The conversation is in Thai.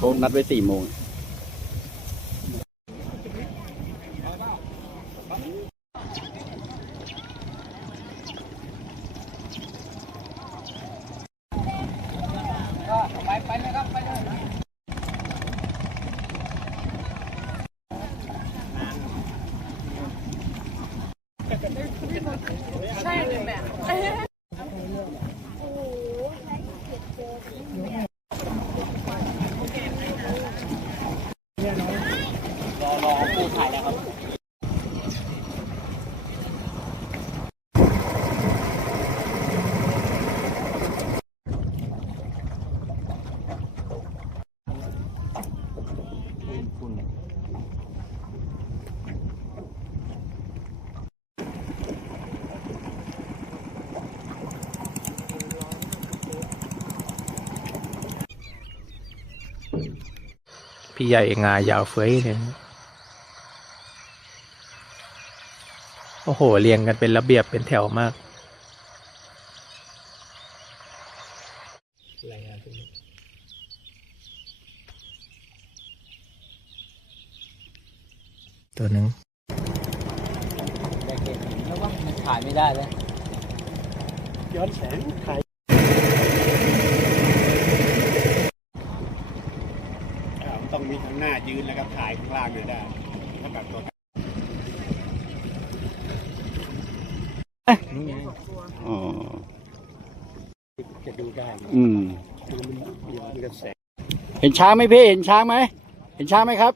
เขานัดไว้4 โมงไปเลยครับไปเลยใช่เลยแม่รอผู้ถ่ายแล้วครับพี่ใหญ่งายาวเฟ้ยเนี่ยโอ้โหเรียงกันเป็นระเบียบเป็นแถวมากตัวหนึ่งได้เก็บแล้วว่ามันถ่ายไม่ได้เลยย้อนแสงถ่ายต้องมีข้างหน้ายืนแล้วก็ถ่ายข้างล่างเลยได้ถ้าแบบตัวนี่ไงอ๋อจะดูได้ดูมันกระแสเห็นช้างไหมพี่เห็นช้างไหมเห็นช้างไหมครับ